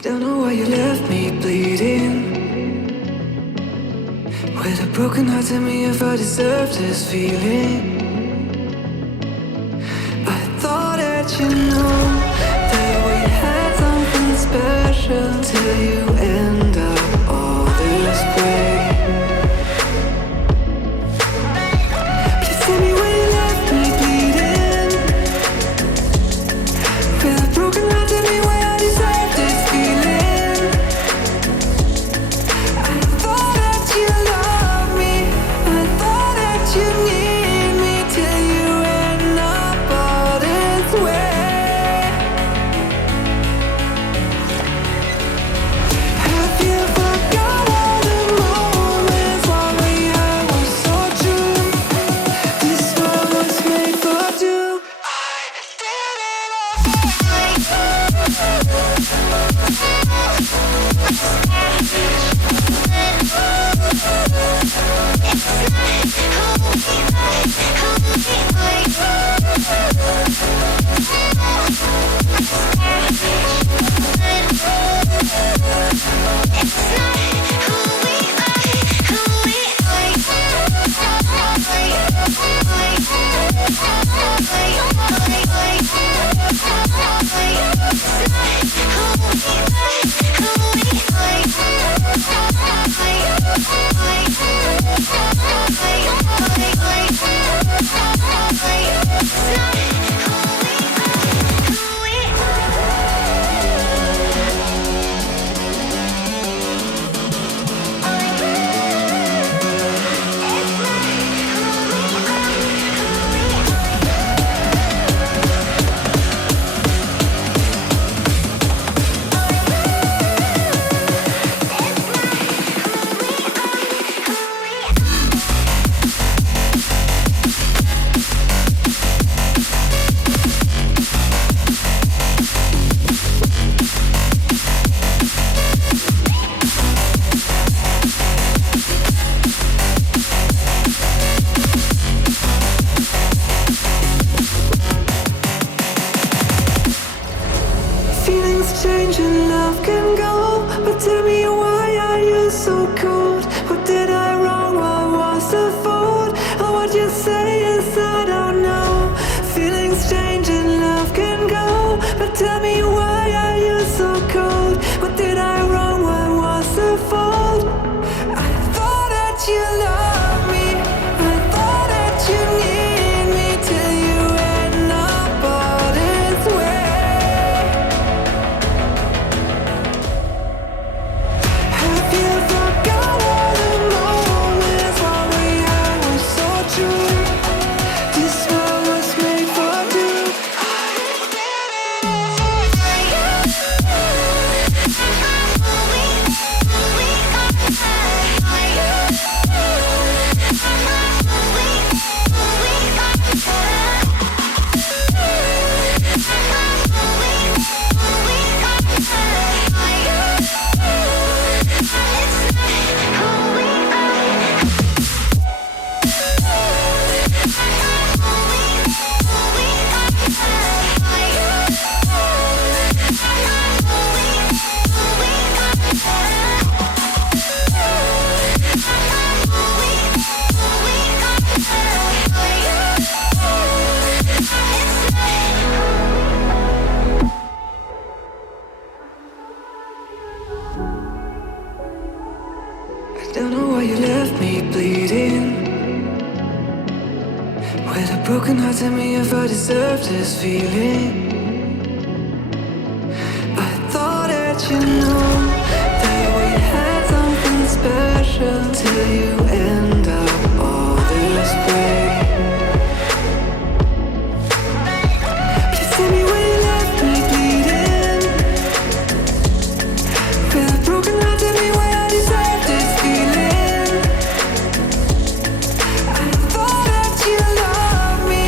Don't know why you left me bleeding. With a broken heart, tell me if I deserve this feeling. I thought that you know that we had something special till you end up all this way. Please tell me why you left me bleeding. With a broken heart, tell me why I deserve this feeling. I thought that you loved me, I thought that you need me till you end up all this way. Have you forgot all the moments while we had was so true? This world was made for two. I did it Feelings change and love can go, but tell me why are you so cold? What did I wrong? What was the fault? Or what you say is I don't know. Feelings change and love can go, but tell me why are you so cold? What did I wrong? What was the fault? I thought that you loved me, I thought that you need me till you end up all this way. Have you forgot all the moments while we had was so true? This world was made for two. I don't know why you left me bleeding. With a broken heart, tell me if I deserve this feeling. I thought that you know that we had something special till you end up all this way. Please tell me why you left me bleeding. With a broken heart, tell me why I deserve this feeling. I thought that you loved me,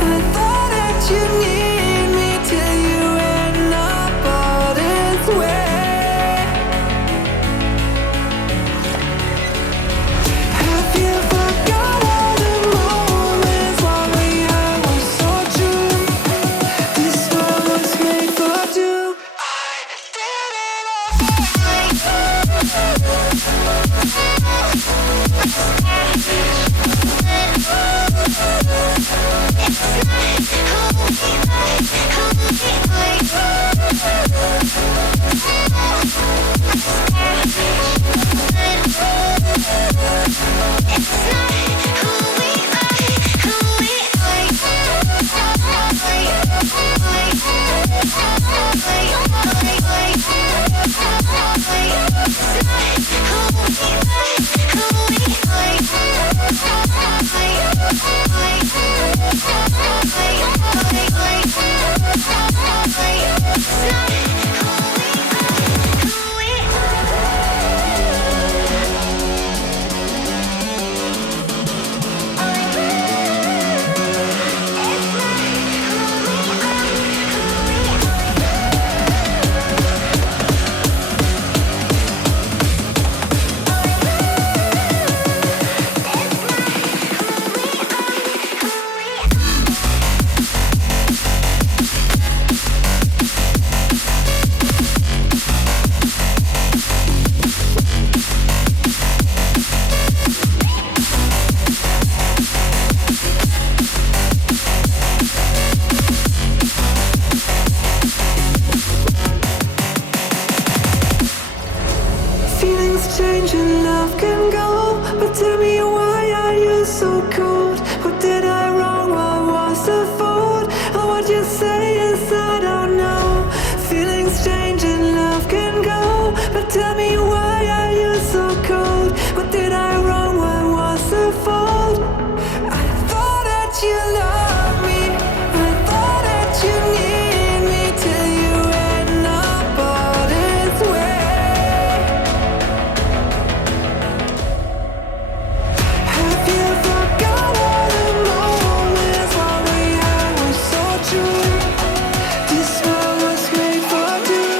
I thought that you need me till you end up all this way. Change and love can go, but tell me why are you so cold? What did I wrong? What was the fault? Or what you say is I don't know. Feelings change and love can go, but tell me why are you so cold? What did I wrong? What was the fault? I thought that you loved me, I thought that you need me till you end up all this way. Have you forgot all the moments while we had was so true? This world was made for two.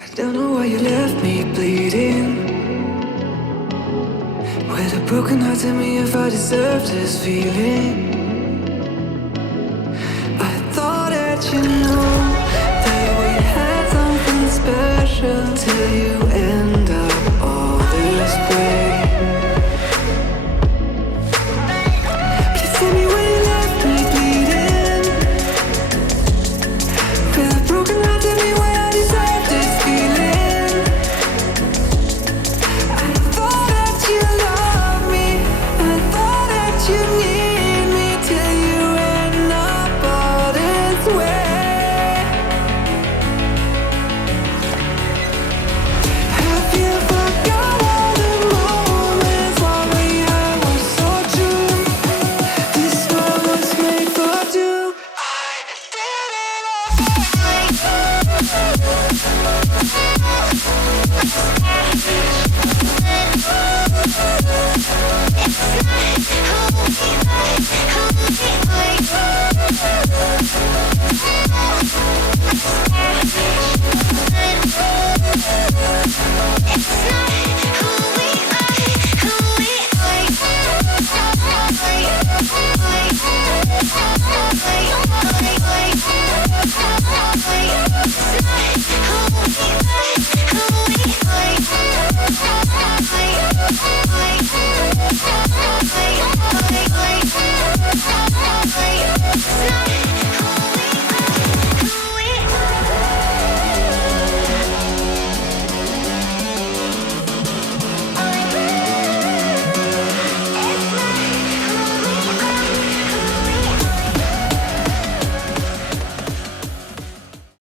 I don't know why you left me bleeding, with a broken heart. Tell me if I deserve this feeling. I thought that you know that we had something special till you